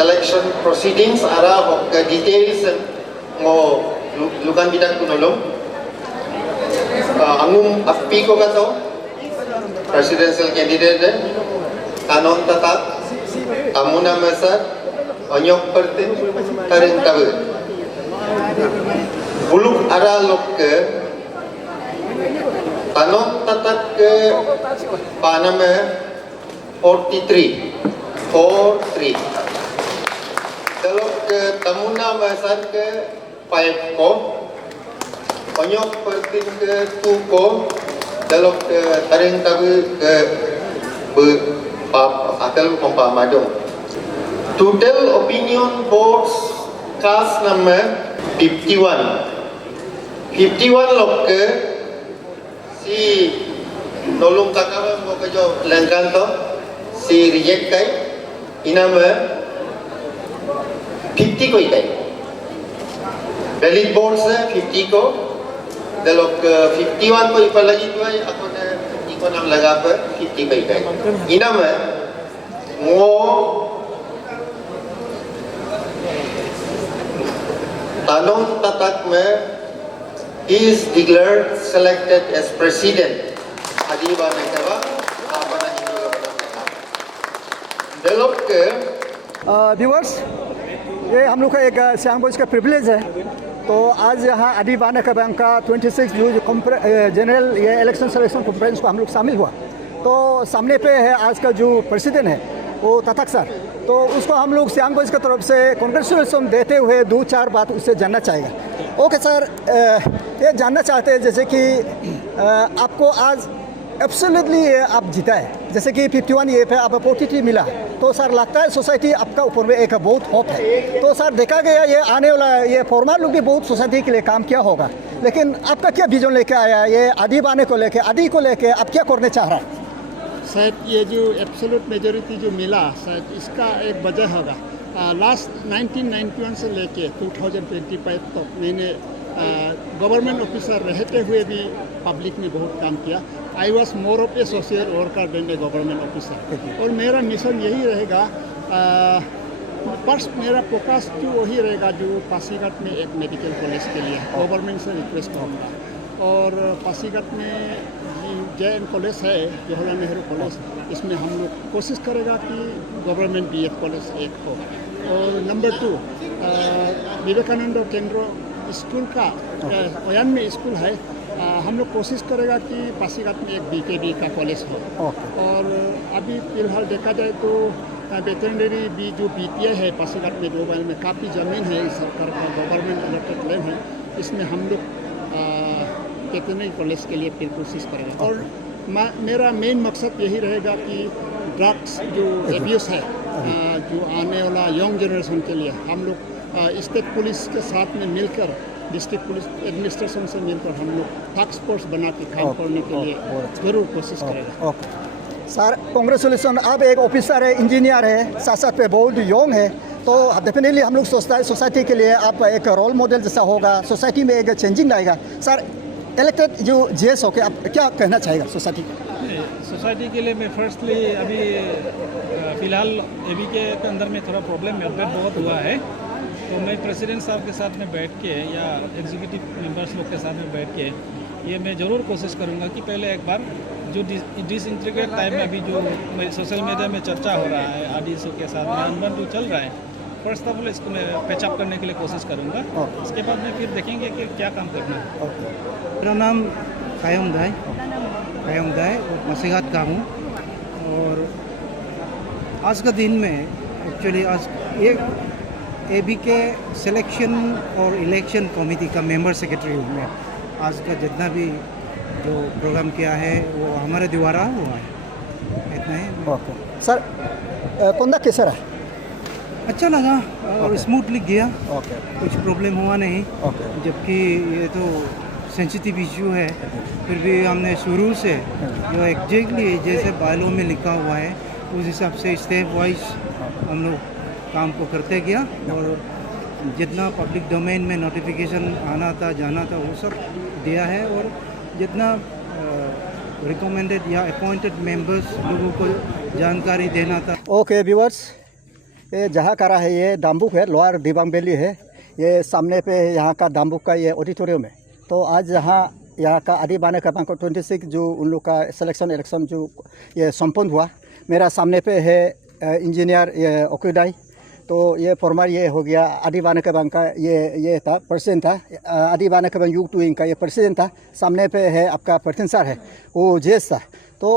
selection proceedings ara hok details ngo lukan bidak kunolong angum api ko kato presidential candidate kanon tatak tamuna masa onyok pertin tarin tabu buluk ara lok ke kanon tatak ke panama 43 dalok ke tamuna masa ke 5 ko onyok pertin ke 2 ko dalok ke tarin tabu ke atal pampamadong. Total opinion votes cast number 51 lok ke si nolong takawa mo kayo langgan to si reject kai inama 50 ko ikai valid votes 50 ko dalok 51 ko ipalagi tu ay ako na iko nang laga pa 50 ko ikai inama mo tanong tatak me is declared selected as president Adiba Mekava Apana Hindu develop के viewers ये हम लोग का एक Siang boys का privilege है। तो आज यहाँ अडीबाना का बैंक का 26 जो जनरल ये इलेक्शन सिलेक्शन कॉन्फ्रेंस को हम लोग शामिल हुआ। तो सामने पे है आज का जो प्रेसिडेंट है वो तथक सर। तो उसको हम लोग सियांग बॉयज़ की तरफ से कांग्रेचुलेशन देते हुए 2-4 बात उससे जानना चाहेगा। ओके सर, ये जानना चाहते हैं जैसे कि आपको आज एब्सोल्युटली आप जीता है, जैसे कि 51 ये पे आप 43 मिला, तो सर लगता है सोसाइटी आपका ऊपर में एक बहुत होप है। तो सर देखा गया ये आने वाला ये फॉर्मल लोग भी बहुत सोसाइटी के लिए काम किया होगा, लेकिन आपका क्या विजन लेके आया ये आदि बाने को लेके, आदि को लेके आप क्या करने चाह रहा है? शायद ये जो एब्सोल्यूट मेजोरिटी जो मिला शायद इसका एक वजह होगा। लास्ट 1991 से लेके 2025 तक मैंने गवर्नमेंट ऑफिसर रहते हुए भी पब्लिक में बहुत काम किया। I was more of a social worker than a government officer. और मेरा मिशन यही रहेगा, फर्स्ट मेरा फोकस जो वही रहेगा जो पासीघाट में एक मेडिकल कॉलेज के लिए गवर्नमेंट से रिक्वेस्ट होगा। और पासीघाट में JN कॉलेज है, जवाहरलाल नेहरू कॉलेज, इसमें हम लोग कोशिश करेगा कि गवर्नमेंट BF कॉलेज एक हो। और नंबर 2 विवेकानंद केंद्र स्कूल का ओयान में स्कूल है, हम लोग कोशिश करेगा कि पासीघाट में एक BKB का कॉलेज हो। और अभी फिलहाल देखा जाए तो वेटरनरी भी जो BTA है पासीघाट में 2 माइल में काफ़ी ज़मीन है, सरकार का गवर्नमेंट इलेक्टेड लैंड है, इसमें हम लोग वेटरनरी कॉलेज के लिए फिर कोशिश करेंगे। और मेरा मेन मकसद यही रहेगा कि ड्रग्स जो एब्यूज़ है जो आने वाला यंग जनरेशन के लिए हम लोग स्टेट पुलिस के साथ में मिलकर डिस्ट्रिक्ट पुलिस एडमिनिस्ट्रेशन से मिलकर हम लोग टास्क फोर्स बना के काम करने के लिए ज़रूर कोशिश करेंगे। सर कांग्रेचुलेसन, आप एक ऑफिसर है, इंजीनियर है, साथ साथ पे बहुत यंग है, तो डेफिनेटली हम लोग सोचता है सोसाइटी के लिए आप एक रोल मॉडल जैसा होगा, सोसाइटी में एक चेंजिंग लाएगा। सर इलेक्टेड जो GS हो के आप क्या कहना चाहेगा सोसाइटी को? सोसाइटी के लिए मैं फर्स्टली अभी फ़िलहाल ABK के अंदर में थोड़ा प्रॉब्लम अपडेट बहुत हुआ है, तो मैं प्रेसिडेंट साहब के साथ में बैठ के या एग्जीक्यूटिव मेंबर्स लोग के साथ में बैठ के ये मैं ज़रूर कोशिश करूँगा कि पहले एक बार जो डिसइंटीग्रेट टाइम में अभी जो सोशल मीडिया में चर्चा हो रहा है आदिशों के साथ में अनबन चल रहा है, फर्स्ट ऑफ ऑल इसको मैं पैचअप करने के लिए कोशिश करूँगा। इसके बाद में फिर देखेंगे कि क्या काम करना है। मेरा नाम कायम दाई पासीघाट का हूँ। और आज का दिन में एक्चुअली आज एक ABK सिलेक्शन और इलेक्शन कमेटी का मेंबर सेक्रेटरी हूँ मैं। आज का जितना भी जो प्रोग्राम किया है वो हमारे द्वारा हुआ है, इतना ही। ओके सर, कौन कैसा रहा? अच्छा लगा और स्मूथली गया, कुछ प्रॉब्लम हुआ नहीं। जबकि ये तो सेंसिटिव इशू है, फिर भी हमने शुरू से जो एग्जैक्टली जैसे बायलॉ में लिखा हुआ है उस हिसाब से स्टेप वाइज हम लोग काम को करते गया। और जितना पब्लिक डोमेन में नोटिफिकेशन आना था जाना था वो सब दिया है। और जितना रिकमेंडेड या अपॉइंटेड मेंबर्स लोगों को जानकारी देना था। ओके व्यूअर्स, ये जहाँ का रहा है ये दाम्बुक है, लोअर दिबांग वैली है। ये सामने पे यहाँ का दाम्बुक का ये ऑडिटोरियम है। तो आज यहाँ का आदि बाने का 26 जो उन लोग का सिलेक्शन इलेक्शन जो ये संपन्न हुआ, मेरा सामने पे है इंजीनियर ये ओकुडाई। तो ये फॉर्मर ये हो गया आदि बाने का का ये था प्रेसिडेंट था, आदि बाने का यूथ विंग का ये प्रेसिडेंट था। सामने पे है आपका प्रतिनिधि है वो जेस था। तो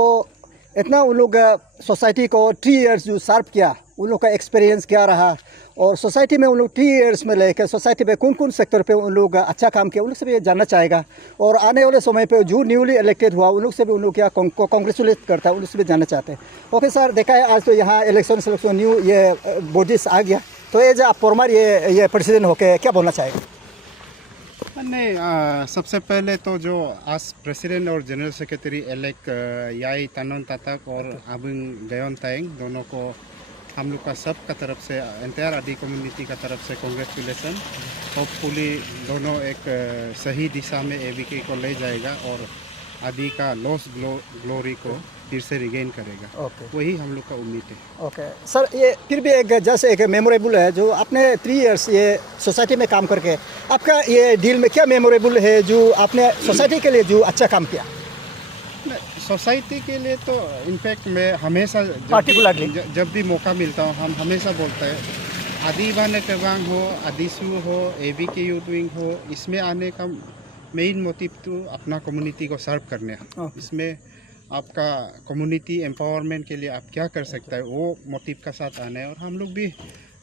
इतना उन लोग सोसाइटी को 3 इयर्स जो सर्व किया, उन लोग का एक्सपीरियंस क्या रहा और सोसाइटी में उन लोग 3 इयर्स में लेकर सोसाइटी में कौन कौन सेक्टर पे उन लोग अच्छा काम किया, उन लोग से भी जानना चाहेगा। और आने वाले समय पे जो न्यूली इलेक्टेड हुआ उन लोग से भी उन लोग क्या कांग्रेचुलेट करता है, उन लोग से भी जानना चाहते हैं। ओके सर, देखा है आज तो यहाँ इलेक्शन सिलेक्शन न्यू ये बॉडीज आ गया, तो ये जो आप फॉर्मर ये प्रेसिडेंट होके क्या बोलना चाहेगा? नहीं, सबसे पहले तो जो आज प्रेसिडेंट और जनरल सेक्रेटरी इलेक्ट याई तानन तातक और अबुंग गयोन ताइंग दोनों को हम लोग का सब का तरफ से एंटायर आदि कम्युनिटी का तरफ से कांग्रेचुलेसन। होपफुली दोनों एक सही दिशा में एबीके को ले जाएगा और आदि का लॉस ग्लोरी को फिर से रिगेन करेगा। वही हम लोग का उम्मीद है। ओके सर, ये फिर भी एक जैसे एक मेमोरेबल है जो आपने 3 इयर्स ये सोसाइटी में काम करके आपका ये डील में क्या मेमोरेबल है जो आपने सोसाइटी के लिए जो अच्छा काम किया? सोसाइटी के लिए तो इनफैक्ट मैं हमेशा जब भी मौका मिलता हूँ हम हमेशा बोलते हैं आदि बाने केबांग हो, आदिसू हो, एबीके यूथ विंग हो, इसमें आने का मेन मोटिव तो अपना कम्युनिटी को सर्व करने है। इसमें आपका कम्युनिटी एम्पावरमेंट के लिए आप क्या कर सकता है वो मोटिव का साथ आना है। और हम लोग भी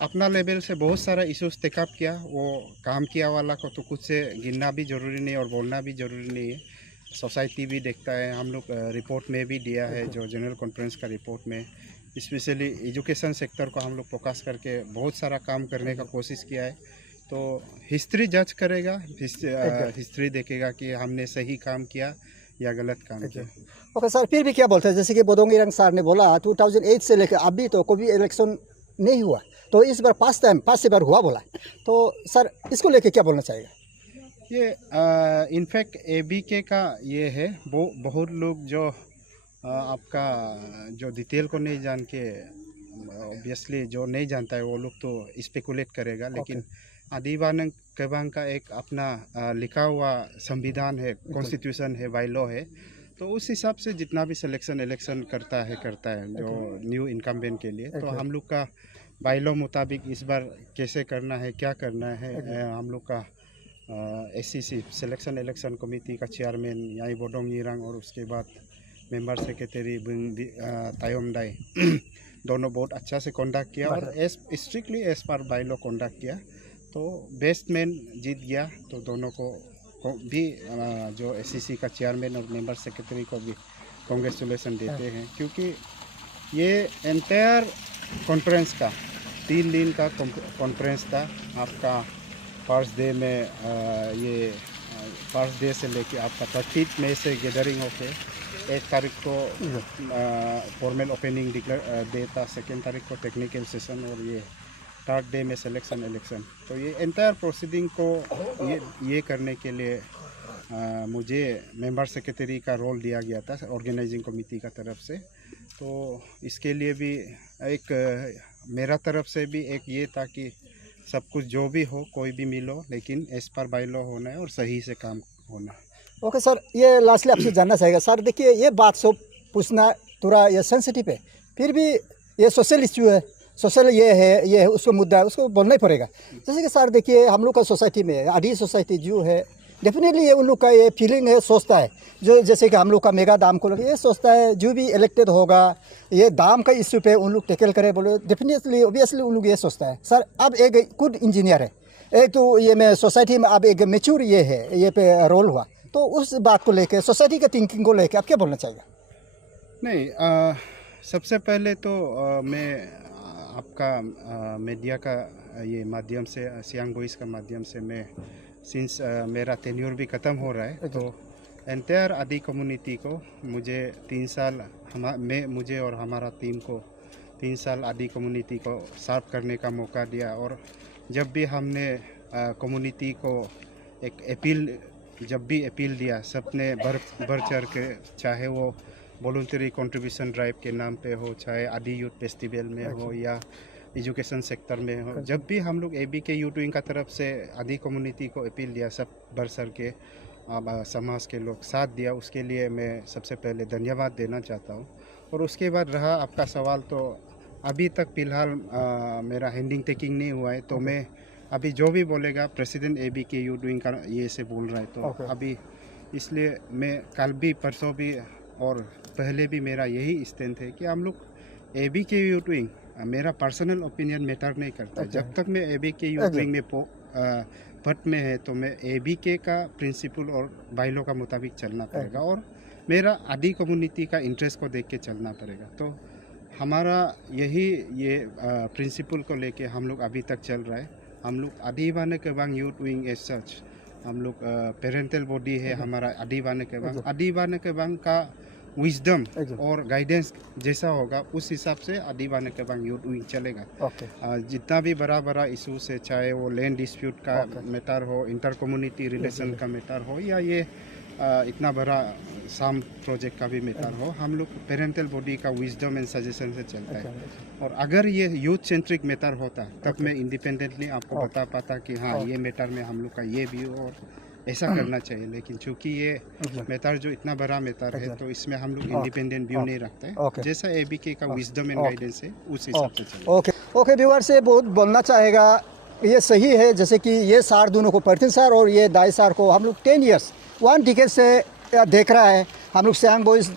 अपना लेवल से बहुत सारा इश्यूज टेकअप किया, वो काम किया वाला को तो कुछ से गिनना भी ज़रूरी नहीं और बोलना भी ज़रूरी नहीं है। सोसाइटी भी देखता है, हम लोग रिपोर्ट में भी दिया है जो जनरल कॉन्फ्रेंस का रिपोर्ट में स्पेशली एजुकेशन सेक्टर को हम लोग फोकस करके बहुत सारा काम करने का कोशिश किया है। तो हिस्ट्री जज करेगा, हिस्ट्री देखेगा कि हमने सही काम किया या गलत काम किया। ओके सर, फिर भी क्या बोलते हैं जैसे कि बोदोंग इरंग सर ने बोला 2008 से लेकर अभी तो कोई इलेक्शन नहीं हुआ, तो इस बार 5 बार हुआ बोला, तो सर इसको लेके क्या बोलना चाहेगा? ये इनफैक्ट एबीके का ये है वो बहुत लोग जो आपका जो डिटेल को नहीं जान के ऑब्वियसली जो नहीं जानता है वो लोग तो स्पेकुलेट करेगा, लेकिन आदि बाने केबांग का एक अपना लिखा हुआ संविधान है, कॉन्स्टिट्यूशन है, बायलॉ है। तो उस हिसाब से जितना भी सिलेक्शन इलेक्शन करता है जो न्यू इनकम्बेंट के लिए, तो हम लोग का बायलॉ मुताबिक इस बार कैसे करना है, क्या करना है, हम लोग का एससीसी सिलेक्शन इलेक्शन कमेटी का चेयरमैन याई बोदोंग इरंग और उसके बाद मेंबर सेक्रेटरी तायोम दाई दोनों बहुत अच्छा से कंडक्ट किया और strictly as per bylaw conduct किया। तो बेस्ट मैन जीत गया। तो दोनों को भी जो एससीसी का चेयरमैन और मेंबर सेक्रेटरी को भी कांग्रेचुलेसन देते हैं, क्योंकि ये एंटायर कॉन्फ्रेंस का 3 दिन का कॉन्फ्रेंस था। आपका फर्स्ट डे में ये फर्स्ट डे से लेके आपका 30 मई से गैदरिंग होके 1 तारीख को फॉर्मल ओपनिंग डे था, 2 तारीख को टेक्निकल सेशन और ये 3rd डे में सिलेक्शन इलेक्शन। तो ये एंटायर प्रोसीडिंग को ये करने के लिए मुझे मेंबर सेक्रेटरी का रोल दिया गया था ऑर्गेनाइजिंग कमेटी का तरफ से। तो इसके लिए भी एक मेरा तरफ से भी एक ये था कि सब कुछ जो भी हो कोई भी मिलो, लेकिन एज पर बायलॉ होना है और सही से काम होना है। ओके सर, ये लास्टली आपसे जानना चाहेगा सर, देखिए ये बात सब पूछना थोड़ा ये सेंसिटिव है, फिर भी ये सोशल इश्यू है, सोशल ये है उसको मुद्दा है, उसको बोलना ही पड़ेगा। जैसे कि सर देखिए हम लोग का सोसाइटी में आदि सोसाइटी जो है डेफिनेटली ये उन लोग का ये फीलिंग है, सोचता है जो जैसे कि हम लोग का मेगा दाम को लेकर ये सोचता है जो भी इलेक्टेड होगा ये दाम का इश्यू पे उन लोग टेकल करे बोले, डेफिनेटली ऑब्वियसली उन लोग ये सोचता है। सर अब एक गुड इंजीनियर है, एक तो ये में सोसाइटी में अब एक मेच्योर ये है ये पे रोल हुआ, तो उस बात को लेकर सोसाइटी के थिंकिंग को लेकर आप क्या बोलना चाहिए? नहीं, सबसे पहले तो मैं आपका मीडिया का ये माध्यम से सियांग वॉइस का माध्यम से मैं सिंस मेरा टेन्योर भी ख़त्म हो रहा है, तो एंटायर आदि कम्युनिटी को मुझे 3 साल मुझे और हमारा टीम को 3 साल आदि कम्युनिटी को सर्व करने का मौका दिया। और जब भी हमने कम्युनिटी को एक जब भी अपील दिया सबने बढ़ चढ़ के, चाहे वो वॉलंटरी कंट्रीब्यूशन ड्राइव के नाम पे हो, चाहे आदि यूथ फेस्टिवल में हो या एजुकेशन सेक्टर में हो। जब भी हम लोग एबी के यूथ विंग का तरफ से आदि कम्युनिटी को अपील दिया, सब बरसर के समाज के लोग साथ दिया, उसके लिए मैं सबसे पहले धन्यवाद देना चाहता हूँ। और उसके बाद रहा आपका सवाल, तो अभी तक फ़िलहाल मेरा हैंडिंग टेकिंग नहीं हुआ है, तो मैं अभी जो भी बोलेगा प्रेसिडेंट एबी के यूथ विंग का ये से बोल रहा है, तो अभी इसलिए मैं कल भी परसों भी और पहले भी मेरा यही स्टैंड है कि हम लोग एबी के यूथ विंग, मेरा पर्सनल ओपिनियन मैटर नहीं करता। जब तक मैं एबी के यूथ विंग में पद में है तो मैं एबी के का प्रिंसिपल और बाइलो का मुताबिक चलना पड़ेगा और मेरा आदि कम्युनिटी का इंटरेस्ट को देख के चलना पड़ेगा। तो हमारा यही ये प्रिंसिपल को लेके हम लोग अभी तक चल रहा है। हम लोग आदिवासी Kebang youth wing as such, हम लोग पेरेंटल बॉडी है हमारा आदिवासी केबांग का विजडम और गाइडेंस जैसा होगा उस हिसाब से आदिवासी केबांग यूथ विंग चलेगा। जितना भी बड़ा बड़ा इशूज है, चाहे वो लैंड डिस्प्यूट का मैटर हो, इंटर कम्युनिटी रिलेशन का मैटर हो, या ये इतना बड़ा साम प्रोजेक्ट का भी मैटर हो, हम लोग पेरेंटल बॉडी का विजडम एंड सजेशन से चलता है। और अगर ये यूथ सेंट्रिक मैटर होता तब मैं इंडिपेंडेंटली आपको बता पाता कि हाँ ये मैटर में हम लोग का ये व्यू और ऐसा करना चाहिए। लेकिन चूंकि ये मैटर जो इतना बड़ा मैटर है तो इसमें हम लोग इंडिपेंडेंट व्यू नहीं रखते हैं। जैसा एबीके का विजडम एंड गाइडेंस है उस हिसाब से चलते। ओके व्यूअर से बहुत बोलना चाहेगा, ये सही है। जैसे कि ये सार दोनों को परथिन सार और ये दाई सार को हम लोग 10 ईयर्स 1 डिकेड से देख रहा है। हम लोग सियांग बॉयज़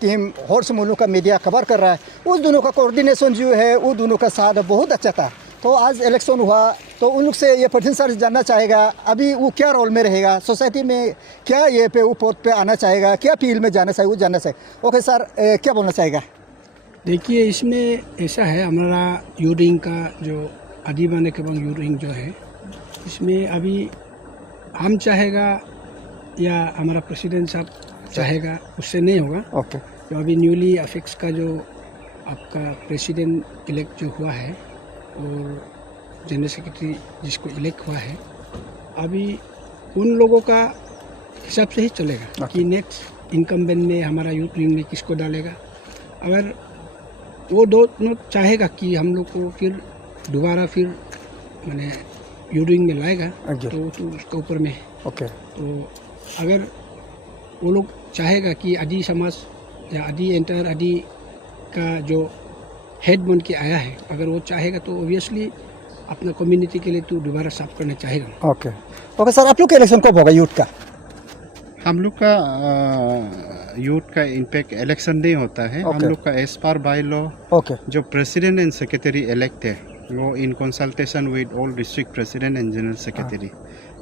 टीम हॉर्स मुल्क का मीडिया कवर कर रहा है। उस दोनों का कोऑर्डिनेशन जो है वो दोनों का साथ बहुत अच्छा था। तो आज इलेक्शन हुआ तो उन लोग से ये परथिन सर जानना चाहेगा अभी वो क्या रोल में रहेगा, सोसाइटी में क्या ये पे वो पद पे आना चाहेगा, क्या फील्ड में जाना चाहिए, वो जानना चाहिए। ओके सर, क्या बोलना चाहेगा? देखिए, इसमें ऐसा है, हमारा यूरिंग का जो आदिवासी केबांग यूरिंग जो है, इसमें अभी हम चाहेगा या हमारा प्रेसिडेंट साहब चाहेगा उससे नहीं होगा। ओके। तो अभी न्यूली अफेक्स का जो आपका प्रेसिडेंट इलेक्ट जो हुआ है और जनरल सेक्रेटरी जिसको इलेक्ट हुआ है, अभी उन लोगों का हिसाब से ही चलेगा कि नेक्स्ट इनकम्बेंट में हमारा यूथ विंग में किसको डालेगा। अगर वो दोनों चाहेगा कि हम लोग को फिर दोबारा फिर मैंने यूथ विंग में लाएगा तो उसके ऊपर में। ओके। तो अगर वो लोग चाहेगा कि आदि समाज या आदि एंटायर आदि का जो हेड बन के आया है, अगर वो चाहेगा तो ऑब्वियसली अपना कम्युनिटी के लिए तो दोबारा साफ करना चाहेगा। ओके। ओके सर, आप लोग का इलेक्शन कब होगा यूथ का? हम लोग का यूथ का इम्पैक्ट इलेक्शन नहीं होता है। हम लोग का एज पर बाय लॉ जो प्रेसिडेंट एंड सेक्रेटरी इलेक्ट है वो in consultation with all district president and general secretary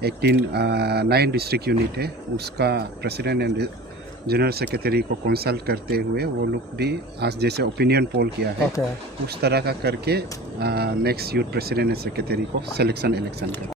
9 district unit है, उसका प्रेसिडेंट एंड जनरल सेक्रेटरी को कंसल्ट करते हुए वो लोग भी आज जैसे ओपिनियन पोल किया है उस तरह का करके next youth president and secretary को सिलेक्शन इलेक्शन कर